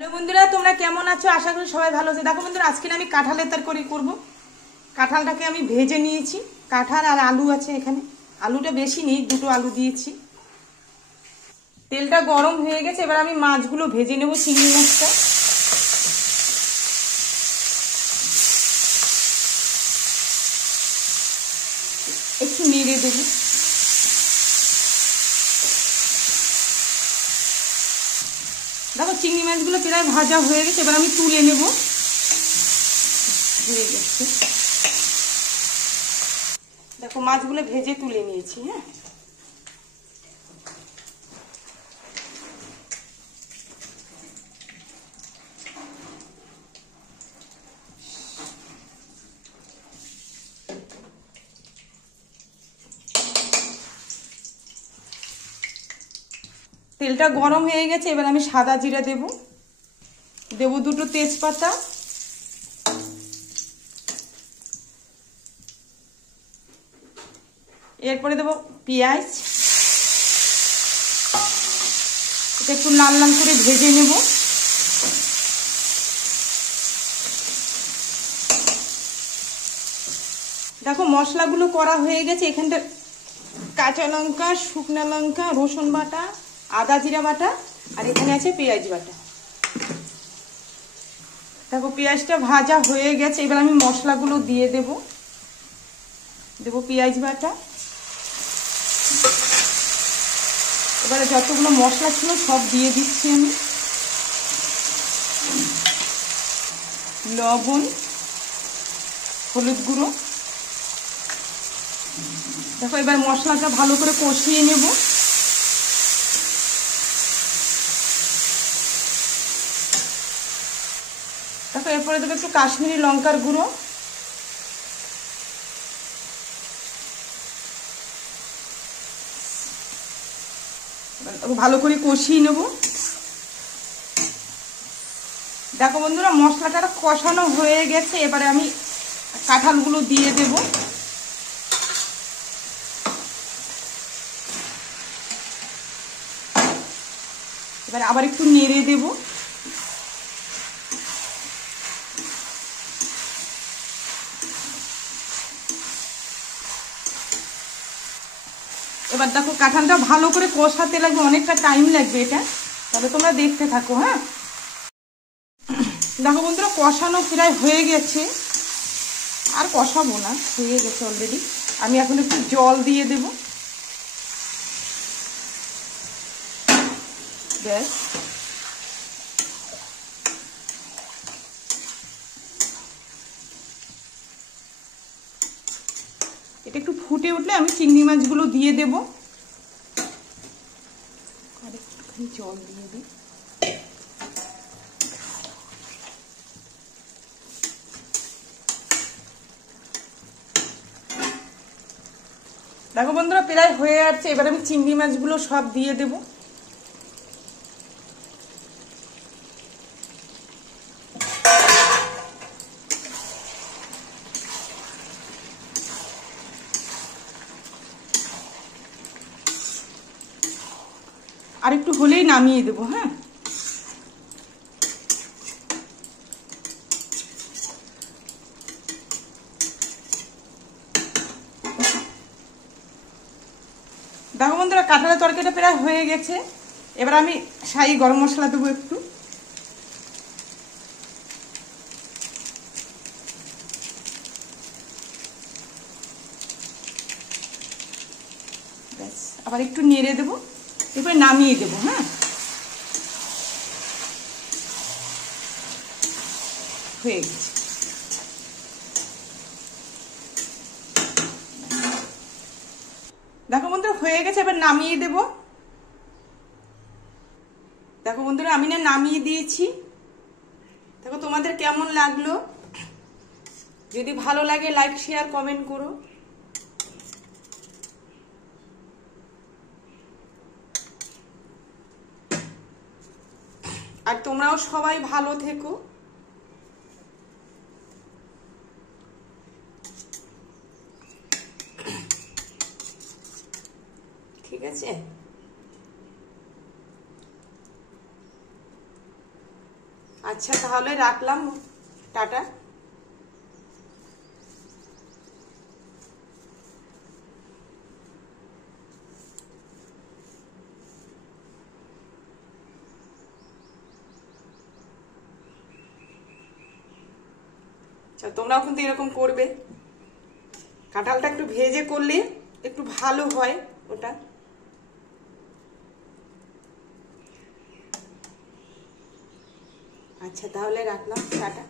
Hello বন্ধুরা, তোমরা কেমন আছো? আশা করি সবাই ভালো আছে। দেখো বন্ধুরা, আজকে আমি কাঁঠালের তরকারি করব। কাঁঠালটাকে আমি ভেজে নিয়েছি। কাঁঠাল আর আলু আছে এখানে। আলুটা বেশি নেই, দুটো আলু দিয়েছি। তেলটা গরম হয়ে গেছে, এবার আমি মাছগুলো ভেজে নেব। চিংড়ি মাছটা একটু নেড়ে দেবো। দেখো চিংড়ি মাছগুলো প্রায় ভাজা হয়ে গেছে, এবার আমি তুলে নেব। হয়ে গেছে, দেখো মাছগুলো ভেজে তুলে নিয়েছি। হ্যাঁ, তেলটা গরম হয়ে গেছে, এবার আমি সাদা জিরা দেব। দেবো দুটো তেজপাতা, এরপরে দেবো পেঁয়াজ। এটা একটু লাল লাল করে ভেজে নেব। দেখো মশলাগুলো করা হয়ে গেছে। এখানটা কাঁচা লঙ্কা, শুকনো লঙ্কা, রসুন বাটা, আদা জিরা বাটা, আর এখানে আছে পেঁয়াজ বাটা। দেখো পেঁয়াজটা ভাজা হয়ে গেছে, এবার আমি মশলাগুলো দিয়ে দেব। দেবো পেঁয়াজ বাটা, এবারে যতগুলো মশলা ছিল সব দিয়ে দিচ্ছি আমি। লবণ, হলুদ গুঁড়ো। দেখো এবার মশলাটা ভালো করে কষিয়ে নেব। দেখো এরপরে দেবো একটু কাশ্মীরি লঙ্কার গুঁড়ো। ভালো করে কষিয়ে নেব। দেখো বন্ধুরা, মশলাটা কষানো হয়ে গেছে, এবারে আমি কাঁঠালগুলো দিয়ে দেব। এবারে আবার একটু নেড়ে দেব। এবার দেখো কাঁঠালটা ভালো করে কষাতে লাগবে, অনেকটা টাইম লাগবে এটা, তবে তোমরা দেখতে থাকো। হ্যাঁ, দেখো বন্ধুরা কষানো প্রায় হয়ে গেছে, আর কষাবো না, হয়ে গেছে অলরেডি। আমি এখন একটু জল দিয়ে দেব। ব্যাস, এটা একটু ফুটে উঠলে আমি চিংড়ি মাছগুলো দিয়ে দেব। আর একটুখানি জল দিয়ে দিই। দেখো বন্ধুরা প্রায় হয়ে যাচ্ছে, এবার আমি চিংড়ি মাছগুলো সব দিয়ে দেব। আর একটু হলেই নামিয়ে দেবো। হ্যাঁ, দেখো বন্ধুরা কাঁঠালের তরকারিটা প্রায় হয়ে গেছে, এবার আমি শাহি গরম মশলা দেবো একটু। ব্যাস, আবার একটু নেড়ে দেবো, এরপরে নামিয়ে দেবো। হ্যাঁ, হয়ে গেছে। দেখো বন্ধুরা হয়ে গেছে, এবার নামিয়ে দেব। দেখো বন্ধুরা আমি না নামিয়ে দিয়েছি। দেখো তোমাদের কেমন লাগলো? যদি ভালো লাগে লাইক শেয়ার কমেন্ট করো। আর তোমরাও সবাই ভালো থেকো। ঠিক আছে। আচ্ছা তাহলে রাখলাম, টাটা। তোমরাও কিন্তু এরকম করবে, কাঁঠালটা একটু ভেজে করলে একটু ভালো হয় ওটা। আচ্ছা তাহলে রাখলাম, টাটা।